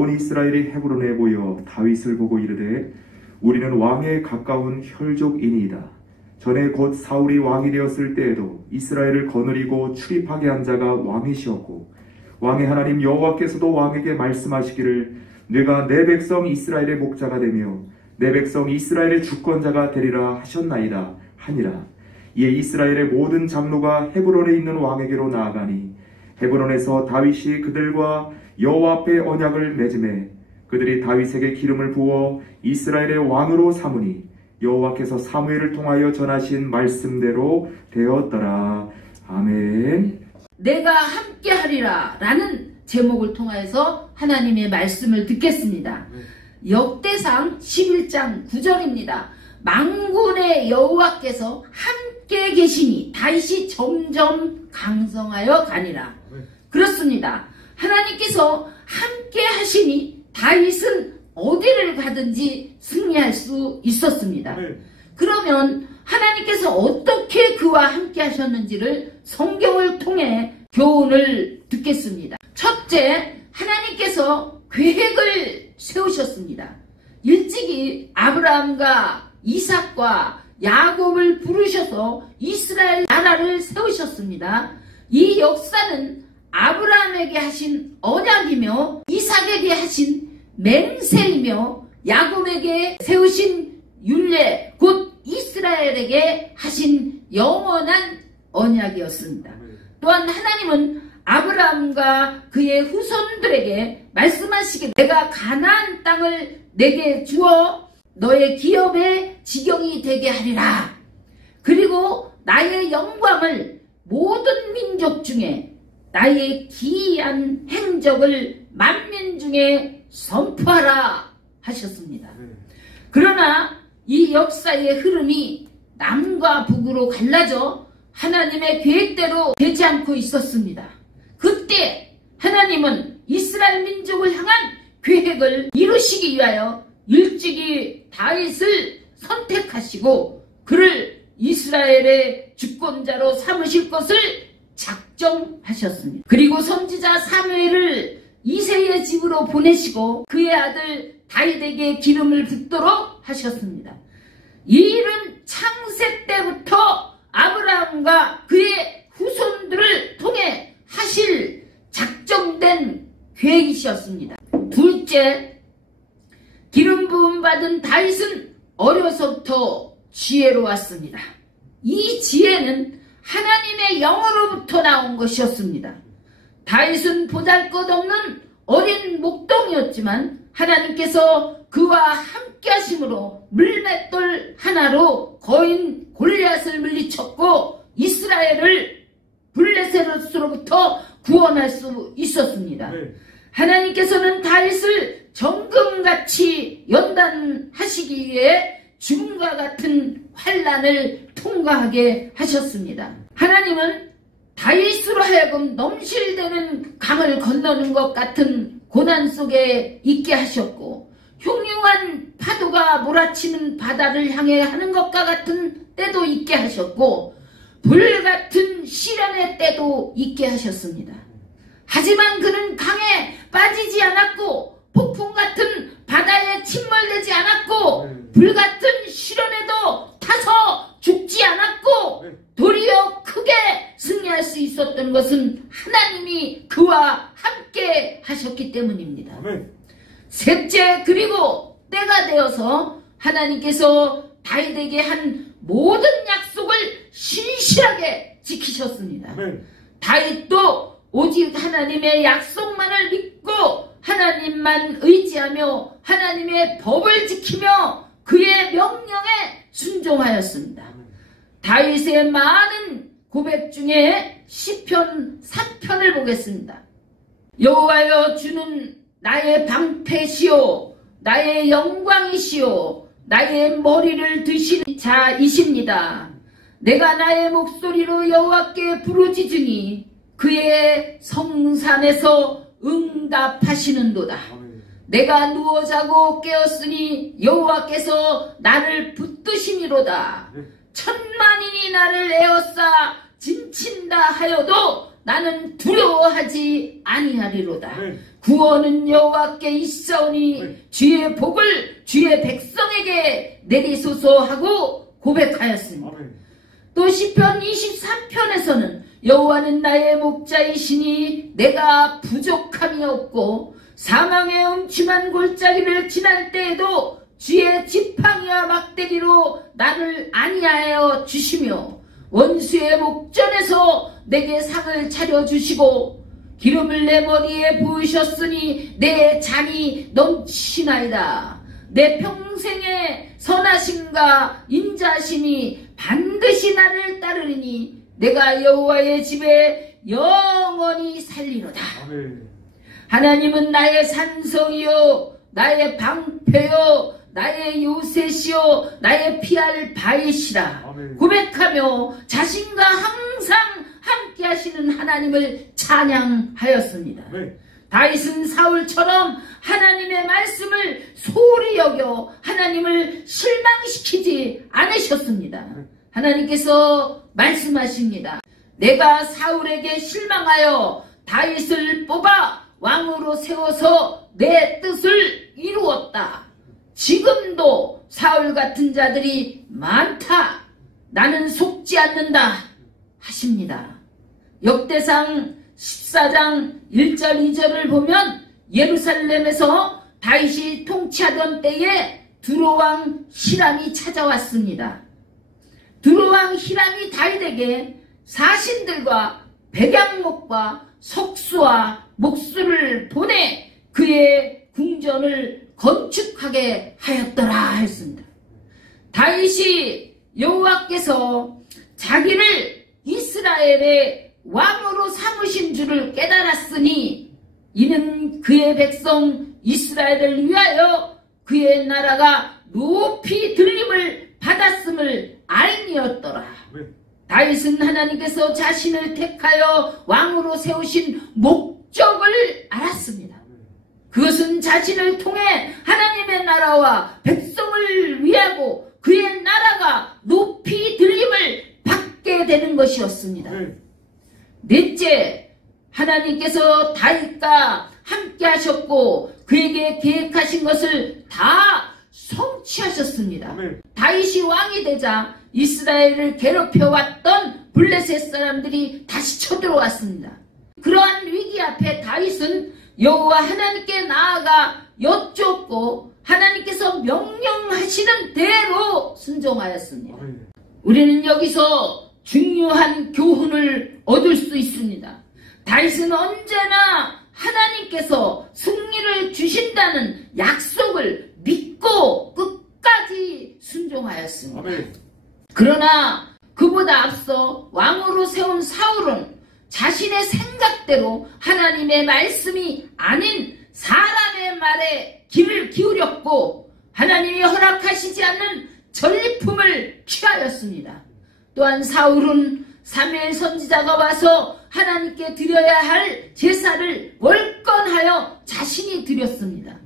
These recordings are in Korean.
온 이스라엘이 헤브론에 모여 다윗을 보고 이르되 우리는 왕에 가까운 혈족이니이다. 전에 곧 사울이 왕이 되었을 때에도 이스라엘을 거느리고 출입하게 한 자가 왕이시었고 왕의 하나님 여호와께서도 왕에게 말씀하시기를 네가 내 백성 이스라엘의 목자가 되며 내 백성 이스라엘의 주권자가 되리라 하셨나이다 하니라. 이에 이스라엘의 모든 장로가 헤브론에 있는 왕에게로 나아가니 헤브론에서 다윗이 그들과 여호와 앞에 언약을 맺음에 그들이 다윗에게 기름을 부어 이스라엘의 왕으로 삼으니 여호와께서 사무엘을 통하여 전하신 말씀대로 되었더라. 아멘. 내가 함께하리라 라는 제목을 통해서 하나님의 말씀을 듣겠습니다. 역대상 11장 9절입니다. 만군의 여호와께서 함께 계시니 다윗이 점점 강성하여 가니라. 그렇습니다. 하나님께서 함께 하시니 다윗은 어디를 가든지 승리할 수 있었습니다. 그러면 하나님께서 어떻게 그와 함께 하셨는지를 성경을 통해 교훈을 듣겠습니다. 첫째, 하나님께서 계획을 세우셨습니다. 일찍이 아브라함과 이삭과 야곱을 부르셔서 이스라엘 나라를 세우셨습니다. 이 역사는 아브라함에게 하신 언약이며 이삭에게 하신 맹세이며 야곱에게 세우신 율례 곧 이스라엘에게 하신 영원한 언약이었습니다. 또한 하나님은 아브라함과 그의 후손들에게 말씀하시기를 내가 가나안 땅을 내게 주어 너의 기업의 지경이 되게 하리라. 그리고 나의 영광을 모든 민족 중에 나의 기이한 행적을 만민 중에 선포하라 하셨습니다. 그러나 이 역사의 흐름이 남과 북으로 갈라져 하나님의 계획대로 되지 않고 있었습니다. 그때 하나님은 이스라엘 민족을 향한 계획을 이루시기 위하여 일찍이 다윗을 선택하시고 그를 이스라엘의 주권자로 삼으실 것을 작정하셨습니다. 그리고 선지자 사무엘을 이새의 집으로 보내시고 그의 아들 다윗에게 기름을 붓도록 하셨습니다. 이 일은 창세 때부터 아브라함과 그의 후손들을 통해 하실 작정된 계획이셨습니다. 둘째, 기름 부음 받은 다윗은 어려서부터 지혜로웠습니다. 이 지혜는 하나님의 영으로부터 나온 것이었습니다. 다윗은 보잘것없는 어린 목동이었지만 하나님께서 그와 함께 하심으로 물맷돌 하나로 거인 골리앗을 물리쳤고 이스라엘을 블레셋으로부터 구원할 수 있었습니다. 하나님께서는 다윗을 정금같이 연단하시기 위해 죽음과 같은 환난을 통과하게 하셨습니다. 하나님은 다윗으로 하여금 넘실대는 강을 건너는 것 같은 고난 속에 있게 하셨고 흉흉한 파도가 몰아치는 바다를 향해 하는 것과 같은 때도 있게 하셨고 불같은 시련의 때도 있게 하셨습니다. 하지만 그는 강에 빠지지 않았고 폭풍 같은 바다에 침몰되지 않았고 불같은 시련에도 타서 죽지 않았고 도리어 크게 승리할 수 있었던 것은 하나님이 그와 함께 하셨기 때문입니다. 아멘. 셋째, 그리고 때가 되어서 하나님께서 다윗에게 한 모든 약속을 신실하게 지키셨습니다. 아멘. 다윗도 오직 하나님의 약속만을 믿고 하나님만 의지하며 하나님의 법을 지키며 그의 명령에 순종하였습니다. 다윗의 많은 고백 중에 시편 3편을 보겠습니다. 여호와여, 주는 나의 방패시오 나의 영광이시오 나의 머리를 드신 자이십니다. 내가 나의 목소리로 여호와께 부르짖으니 그의 성산에서 응답하시는도다. 내가 누워 자고 깨었으니 여호와께서 나를 붙드심이로다. 천만인이 나를 에워싸 진친다 하여도 나는 두려워하지 아니하리로다. 구원은 여호와께 있사오니 주의 복을 주의 백성에게 내리소서 하고 고백하였습니다. 또 시편 23편에서는 여호와는 나의 목자이시니 내가 부족함이 없고 사망의 음침한 골짜기를 지날 때에도 주의 지팡이와 막대기로 나를 안위하여 주시며 원수의 목전에서 내게 상을 차려주시고 기름을 내 머리에 부으셨으니 내 잔이 넘치나이다. 내 평생의 선하심과 인자심이 반드시 나를 따르리니 내가 여호와의 집에 영원히 살리로다. 하나님은 나의 산성이요 나의 방패요 나의 요새시요 나의 피할 바이시라. 고백하며 자신과 항상 함께 하시는 하나님을 찬양하였습니다. 다윗은 사울처럼 하나님의 말씀을 소홀히 여겨 하나님을 실망시키지 않으셨습니다. 하나님께서 말씀하십니다. 내가 사울에게 실망하여 다윗을 뽑아 왕으로 세워서 내 뜻을 이루었다. 지금도 사울 같은 자들이 많다. 나는 속지 않는다 하십니다. 역대상 14장 1절 2절을 보면 예루살렘에서 다윗이 통치하던 때에 두로왕 히람이 찾아왔습니다. 두로왕 히람이 다윗에게 사신들과 백양목과 석수와 목수를 보내 그의 궁전을 건축하게 하였더라 했습니다. 다윗이 여호와께서 자기를 이스라엘의 왕으로 삼으신 줄을 깨달았으니 이는 그의 백성 이스라엘을 위하여 그의 나라가 높이 들림을 받았음을 알미였더라. 다윗은 하나님께서 자신을 택하여 왕으로 세우신 목적을 알았습니다. 그것은 자신을 통해 하나님의 나라와 백성을 위하고 그의 나라가 높이 들림을 받게 되는 것이었습니다. 넷째, 하나님께서 다윗과 함께 하셨고 그에게 계획하신 것을 다 성취하셨습니다. 다윗이 왕이 되자 이스라엘을 괴롭혀왔던 블레셋 사람들이 다시 쳐들어왔습니다. 그러한 위기 앞에 다윗은 여호와 하나님께 나아가 여쭙고 하나님께서 명령하시는 대로 순종하였습니다. 우리는 여기서 중요한 교훈을 얻을 수 있습니다. 다윗은 언제나 하나님께서 승리를 주신다는 약속을 믿고 끝까지 순종하였습니다. 그러나 그보다 앞서 왕으로 세운 사울은 자신의 생각대로 하나님의 말씀이 아닌 사람의 말에 귀를 기울였고 하나님이 허락하시지 않는 전리품을 취하였습니다. 또한 사울은 사무엘 선지자가 와서 하나님께 드려야 할 제사를 월권하여 자신이 드렸습니다.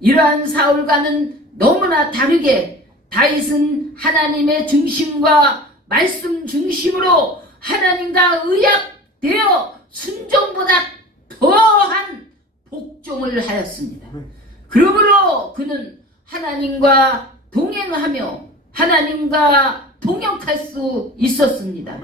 이러한 사울과는 너무나 다르게 다윗은 하나님의 중심과 말씀 중심으로 하나님과 의약되어 순종보다 더한 복종을 하였습니다. 그러므로 그는 하나님과 동행하며 하나님과 동역할 수 있었습니다.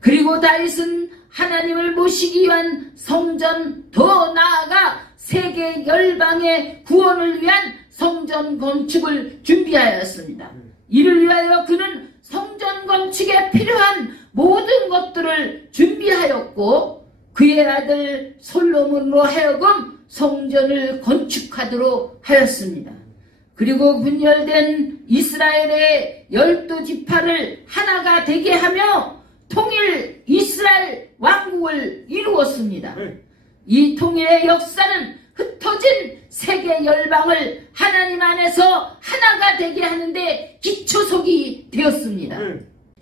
그리고 다윗은 하나님을 모시기 위한 성전, 더 나아가 세계 열방의 구원을 위한 성전 건축을 준비하였습니다. 이를 위하여 그는 성전 건축에 필요한 모든 것들을 준비하였고 그의 아들 솔로몬으로 하여금 성전을 건축하도록 하였습니다. 그리고 분열된 이스라엘의 12지파를 하나가 되게 하며 통일 이스라엘 왕국을 이루었습니다. 이 통일의 역사는 흩어진 세계 열방을 하나님 안에서 하나가 되게 하는데 기초석이 되었습니다.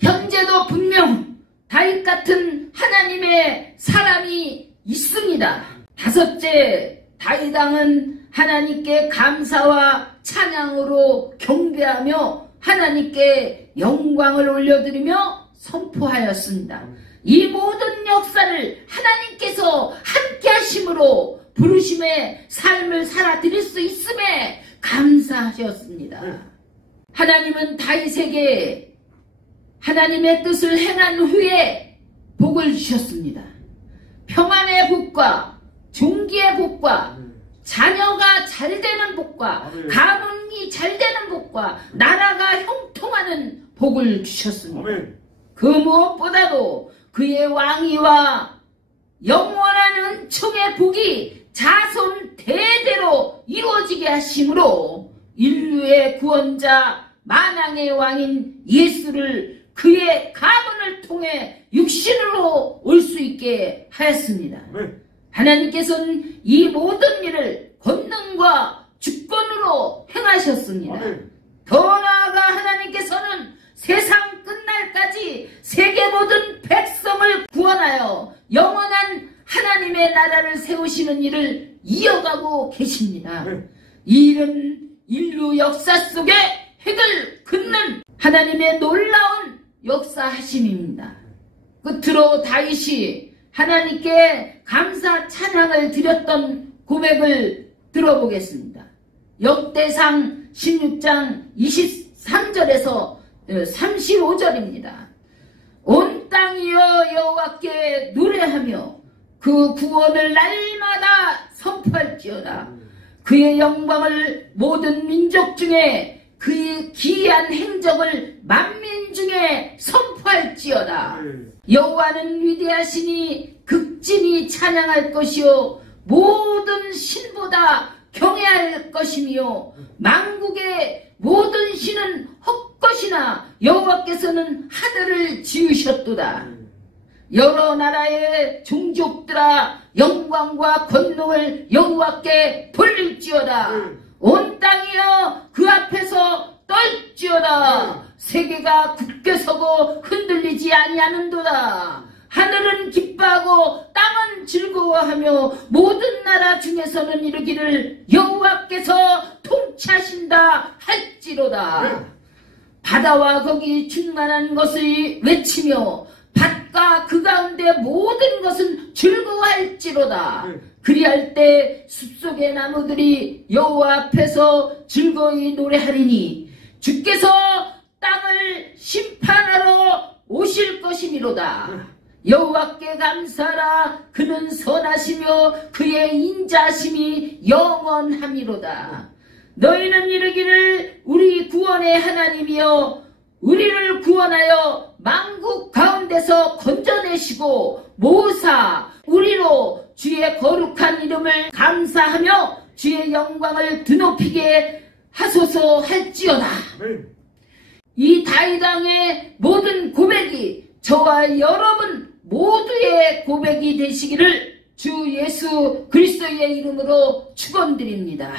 현재도 분명 다윗 같은 하나님의 사람이 있습니다. 다섯째, 다윗 왕은 하나님께 감사와 찬양으로 경배하며 하나님께 영광을 올려드리며 선포하였습니다. 이 모든 역사를 하나님께서 함께 하심으로 부르심의 삶을 살아드릴 수 있음에 감사하셨습니다. 하나님은 다윗에게 하나님의 뜻을 행한 후에 복을 주셨습니다. 평안의 복과 종기의 복과 자녀가 잘 되는 복과 가문이 잘 되는 복과 나라가 형통하는 복을 주셨습니다. 그 무엇보다도 그의 왕위와 영원한 은총의 복이 자손 대대로 이루어지게 하심으로 인류의 구원자 만왕의 왕인 예수를 그의 가문을 통해 육신으로 올 수 있게 하였습니다. 하나님께서는 이 모든 일을 권능과 주권으로 행하셨습니다. 더 나아가 하나님께서는 세상 끝날까지 세계 모든 백성을 구원하여 영원한 하나님의 나라를 세우시는 일을 이어가고 계십니다. 이 일은 인류 역사 속에 획을 긋는 하나님의 놀라운 역사하심입니다. 끝으로 다윗이 하나님께 감사 찬양을 드렸던 고백을 들어보겠습니다. 역대상 16장 23절에서 35절입니다. 온 땅이여 여호와께 노래하며 그 구원을 날마다 선포할지어다. 그의 영광을 모든 민족 중에 그의 기이한 행적을 만민 중에 선포할지어다. 여호와는 위대하시니 극진히 찬양할 것이요 모든 신보다 경외할 것이며 만국의 모든 신은 헛것이나 여호와께서는 하늘을 지으셨도다. 여러 나라의 종족들아 영광과 권능을 여호와께 돌릴지어다. 온 땅이여 그 앞에서 떨지어다. 세계가 굳게 서고 흔들리지 아니하는도다. 하늘은 기뻐하고 땅은 즐거워하며 모든 나라 중에서는 이르기를 여호와께서 통치하신다 할지로다. 바다와 거기 충만한 것을 외치며 밭과 그 가운데 모든 것은 즐거워할지로다. 그리할 때 숲속의 나무들이 여호와 앞에서 즐거이 노래하리니 주께서 땅을 심판하러 오실 것이미로다. 여호와께 감사하라. 그는 선하시며 그의 인자심이 영원함이로다. 너희는 이르기를 우리 구원의 하나님이여 우리를 구원하여 만국 가운데서 건져내시고 모사 우리로 주의 거룩한 이름을 감사하며 주의 영광을 드높이게 하소서 할지어다. 이 다윗 왕의 모든 고백이 저와 여러분 모두의 고백이 되시기를 주 예수 그리스도의 이름으로 축원드립니다.